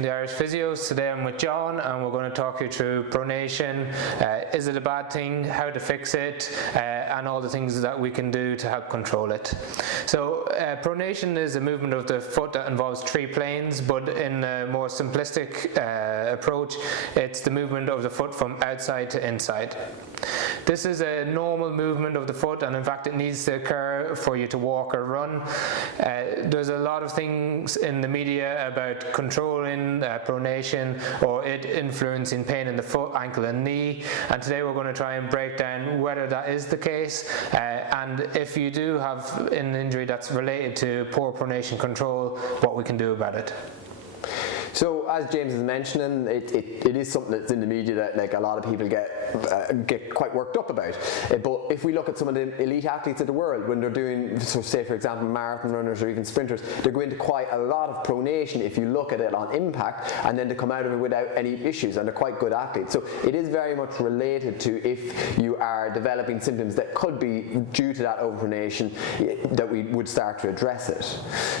from the Irish Physios. Today I'm with John and we're going to talk you through pronation. Is it a bad thing? How to fix it? And all the things that we can do to help control it. So pronation is a movement of the foot that involves three planes, but in a more simplistic approach, it's the movement of the foot from outside to inside. This is a normal movement of the foot, and in fact it needs to occur for you to walk or run. There's a lot of things in the media about controlling pronation or it influencing pain in the foot, ankle and knee, and today we're going to try and break down whether that is the case, and if you do have an injury that's related to poor pronation control, what we can do about it. So as James is mentioning, it is something that's in the media that like a lot of people get quite worked up about. But if we look at some of the elite athletes of the world, when they're doing, so say for example marathon runners or even sprinters, they're going to quite a lot of pronation if you look at it on impact, and then to come out of it without any issues, and they're quite good athletes. So it is very much related to if you are developing symptoms that could be due to that overpronation, that we would start to address it.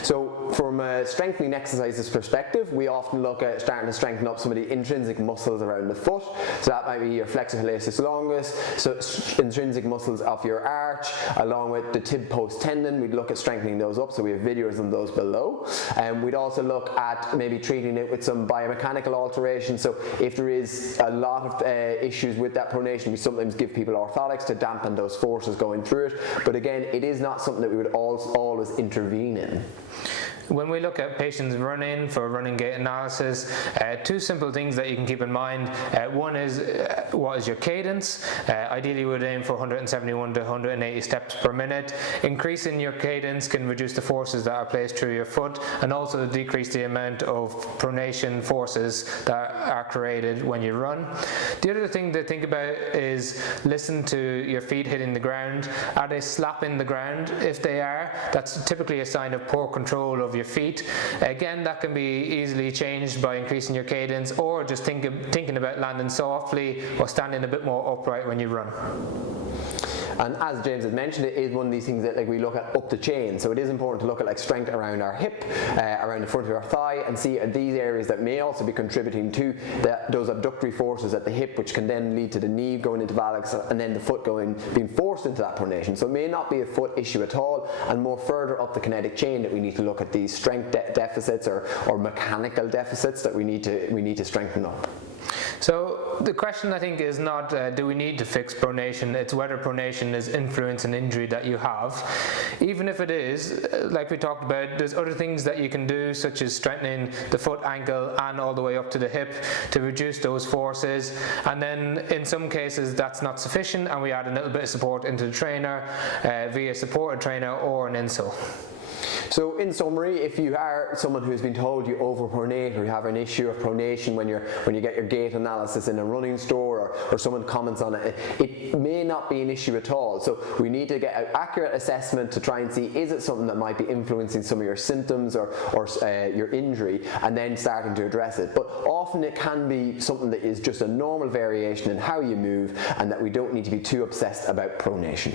So from a strengthening exercises perspective, we often look at starting to strengthen up some of the intrinsic muscles around the foot. So that might be your flexor hallucis longus, so intrinsic muscles of your arch, along with the tib post tendon. We'd look at strengthening those up, so we have videos on those below. And we'd also look at maybe treating it with some biomechanical alteration. So if there is a lot of issues with that pronation, we sometimes give people orthotics to dampen those forces going through it. But again, it is not something that we would always intervene in. When we look at patients running for running gait analysis, two simple things that you can keep in mind. One is what is your cadence? Ideally we would aim for 171 to 180 steps per minute. Increasing your cadence can reduce the forces that are placed through your foot, and also decrease the amount of pronation forces that are created when you run. The other thing to think about is listen to your feet hitting the ground. Are they slapping the ground? If they are, that's typically a sign of poor control of your feet. Again, that can be easily changed by increasing your cadence, or just thinking about landing softly or standing a bit more upright when you run. And as James had mentioned, it is one of these things that we look at up the chain. So it is important to look at strength around our hip, around the front of our thigh, and see these areas that may also be contributing to those abductory forces at the hip, which can then lead to the knee going into valgus, and then the foot being forced into that pronation. So it may not be a foot issue at all, and more further up the kinetic chain that we need to look at these strength deficits or mechanical deficits that we need to strengthen up. So the question I think is not do we need to fix pronation, it's whether pronation is influencing an injury that you have. Even if it is, like we talked about, there's other things that you can do, such as strengthening the foot, ankle and all the way up to the hip to reduce those forces. And then in some cases that's not sufficient, and we add a little bit of support into the trainer via supported trainer or an insole. So in summary, if you are someone who's been told you overpronate, or you have an issue of pronation when you get your gait analysis in a running store, or someone comments on it, it may not be an issue at all. So we need to get an accurate assessment to try and see, is it something that might be influencing some of your symptoms or your injury, and then starting to address it. But often it can be something that is just a normal variation in how you move, and that we don't need to be too obsessed about pronation.